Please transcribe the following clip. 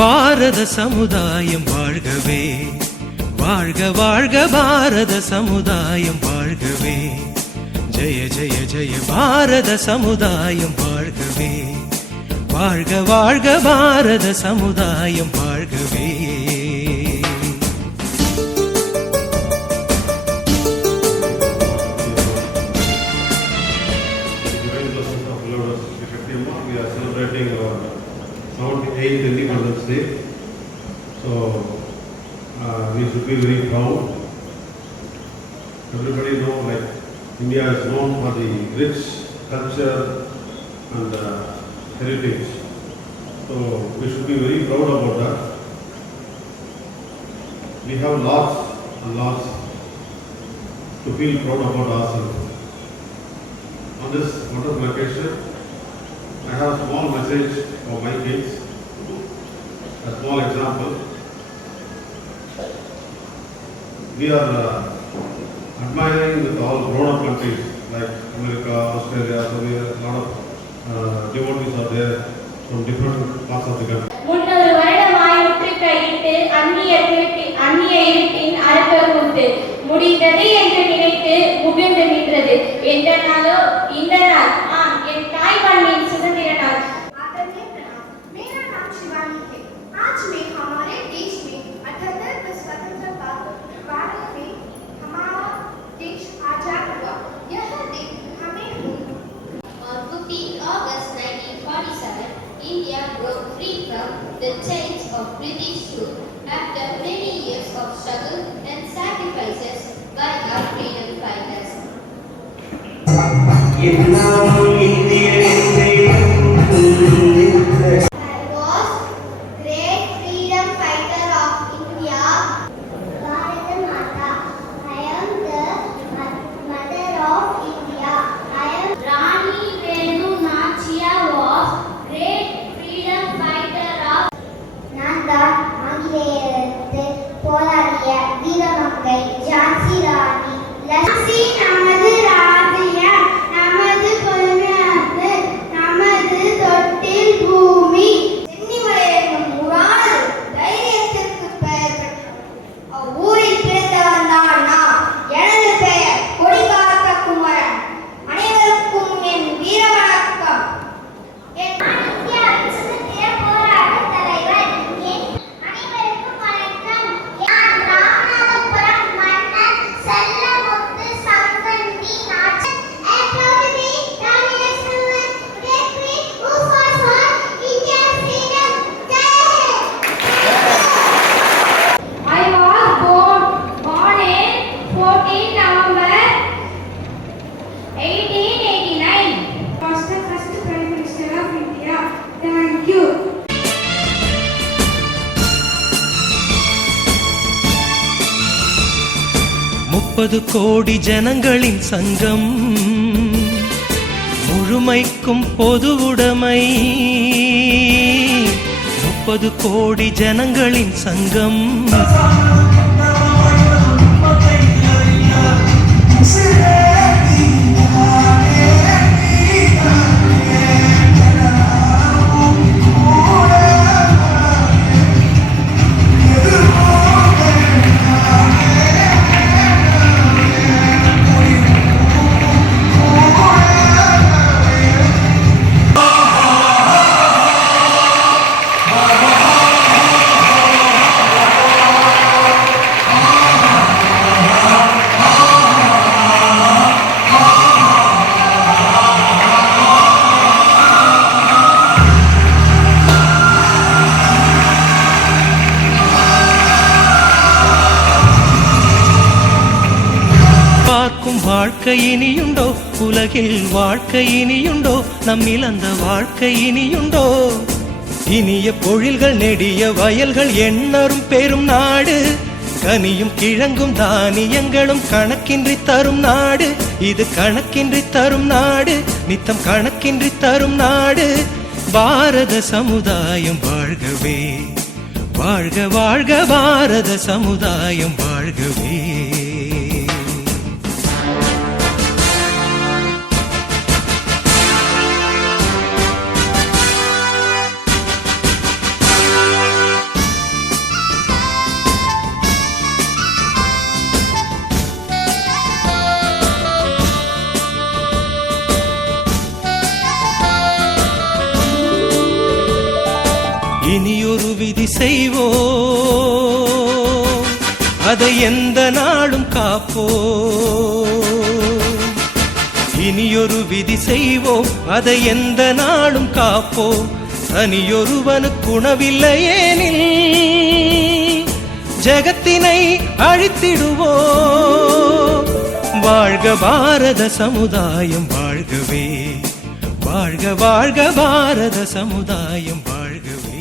பாரத சமுதாயம் வாழ்கவே, வாழ்க வாழ்க பாரத சமுதாயம் வாழ்கவே, ஜெய ஜெய ஜெய பாரத சமுதாயம் வாழ்கவே, வாழ்க வாழ்க பாரத சமுதாயம் வாழ்கவே. Independence Day. So we should be very proud. Everybody know like India is known for the rich culture and heritage. So we should be very proud about that. We have lots and lots to feel proud about ourselves. On this wonderful occasion, I have a small message for my kids. A small example. We are admiring with all grown-up countries like America, Australia. So we are, a lot of devotees are there from different parts of the country. முன்னொரு வருடமாய் முற்றுகையிட்டு அந்நிய இருட்டின் அறுப்புண்டு முடிந்தது என்று நினைத்து முகிழ்ந்து நின்றது. எந்த நாளோ இந்த நாள் என் தாய் மண்ணின் சுதந்திர நாள். आज में हमारे देश में 78 स्वतंत्रता भारत में हमारा देश आजाद हुआ। यह दिन हमें on 15 August 1947, India broke free from the chains of British rule after many years of struggle and sacrifices by our freedom fighters. போராடிய வீரமங்கை ஜான்சி ராணி லட்சுமி நமது ராஜ்யம் நமது பொறுமையானது நமது தொட்டில் பூமி சென்னிமலையின் முராது தைரியத்திற்கு பெயர் பெற்ற ஊரில் பிறந்தவன் தான் நான். எனது பெயர் கொடிகாத்த குமரன். அனைவருக்கும் என் வீர வணக்கம். இந்தியாவின் சுதந்திர போராட்ட தலைவர். அனைவருக்கும் வணக்கம். ராமநாதபுரம் மன்னர் செல்லமுத்து சம்பந்தி நாட்டு. I am proud to be Rani Lakshman Reddy who fought for India's freedom. I was born in 14 November 1889. Was the first Prime Minister of India. Thank you. முப்பது கோடி ஜனங்களின் சங்கம், முழுமைக்கும் பொது உடைமை. 30 கோடி ஜனங்களின் சங்கம், வாழ்க்கை இனியுண்டோ, உலகில் வாழ்க்கை இனியுண்டோ, நம்மில் அந்த வாழ்க்கை இனியுண்டோ. இனிய பொழில்கள் நெடிய வயல்கள் எண்ணரும் பெரும் நாடு கனியும் கிழங்கும் தானியங்களும் கணக்கின்றி தரும் நாடு இது கணக்கின்றி தரும் நாடு நித்தம் கணக்கின்றி தரும் நாடு பாரத சமுதாயம் வாழ்கவே வாழ்க வாழ்க பாரத சமுதாயம் வாழ்கவே இனியொரு விதி செய்வோம் அதை எந்த நாளும் காப்போம் இனியொரு விதி செய்வோம் அதை எந்த நாளும் காப்போம் தனியொருவனுக்கு உணவில்லையேனில் ஜகத்தினை அழித்திடுவோம் வாழ்க பாரத சமுதாயம் வாழ்கவே வாழ்க வாழ்க பாரத சமுதாயம் வாழ்கவே